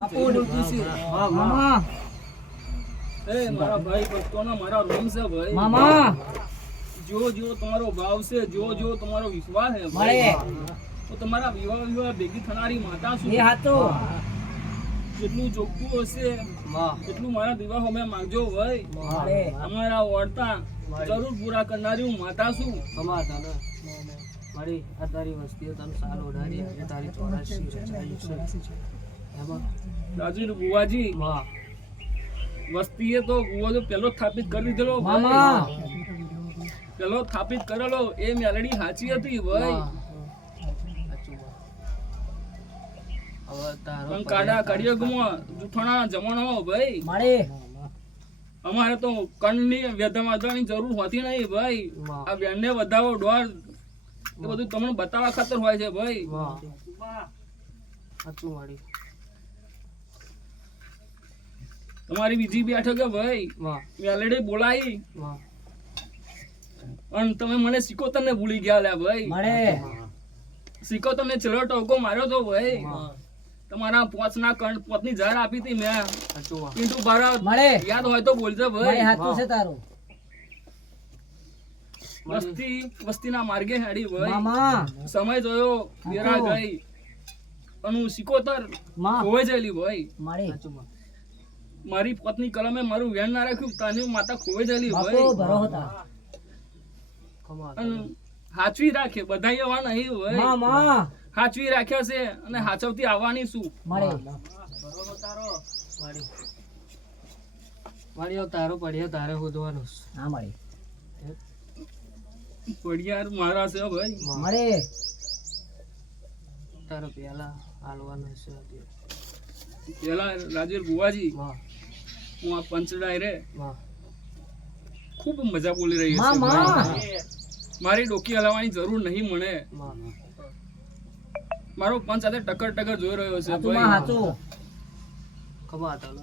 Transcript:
મામા એ મારા ભાઈ ભક્તોના મારા રૂમ છે ભાઈ મામા જો તમારો ભાવ છે જો તમારો વિશ્વાસ છે મળે ભાઈ તો તમારા વિવાહ ભેગી થનારી માતા શું એ હાતો જેટલું ચોખ્ખું હશે એટલું મારા વિવાહ અમે માંગજો ભાઈ મળે અમારા વર્તા જરૂર પૂરા કરનારી હું માતા છું અમારા તને મારી આ તારી વસ્તીઓ તને સાલ ઓઢારી આજે તારી 84 છે એમાં રાજુ બુવાજી વસ્તીએ તો બુવાજો પેલો સ્થાપિત કરી દીધેલો મામા પેલો સ્થાપિત કરેલો એ મેલડી સાચી હતી ભાઈ હવે તારો પણ કાડા કડિયુગમાં જૂઠાણા જમાનો ભાઈ મળે અમારે તો કણની વેધવાની જરૂર હોતી નહીં ભાઈ આ બેનને વધાવો ડોર એ બધું તમને બતાવવા ખાતર હોય છે ભાઈ સાચું વાળી તમારી બીજી બેઠક હે ભાઈ મેલડી બોલાઈ અને તમે મને સિકોતર ને ભૂલી ગયા લે ભાઈ મળે સિકોતર ને છેલ્લો ટોકો માર્યો તો ભાઈ તમારા પોચના પોતની જાહેર આપી હતી મેં સાચું વા પિન્ટુ ભારત મળે યાદ હોય તો બોલજો મળે ભાઈ હાથું છે તારું વસ્તીના માર્ગે હેડી ભાઈ મામા સમય જોયો બેરા ગઈ અને સિકોતર માં ખોવાઈ જયેલી ભાઈ મળે સાચું વા મારી પત્ની કલમે મારું વેણ ના રાખ્યું તાની માતા ખોવાઈ જયેલી બાપુ ભાઈ ભરો હતા કમા અને હાચવી રાખે બધા એવા નહીં ભાઈ મામા હાચવી રાખ્યા છે અને હાચવતી આવવાની શું મળે વાળી વાળી તારો પડ્યો તારે શોધવાનું હા મળે પડિયાર મારા છે ભાઈ મળે તારો પેલા હાલવાનું છે પેલા રાજેર બુવાજી વાહ હું આ પંચડાય રે વાહ ખૂબ મજા બોલી રહી છે મામા ભાઈ. મારી ડોકી હલાવવાની જરૂર નહીં મને વાહ મારો પંચ સાથે ટક્કર જોઈ રહ્યો છે હાથું માં ભાઈ હાથું કમા તાલો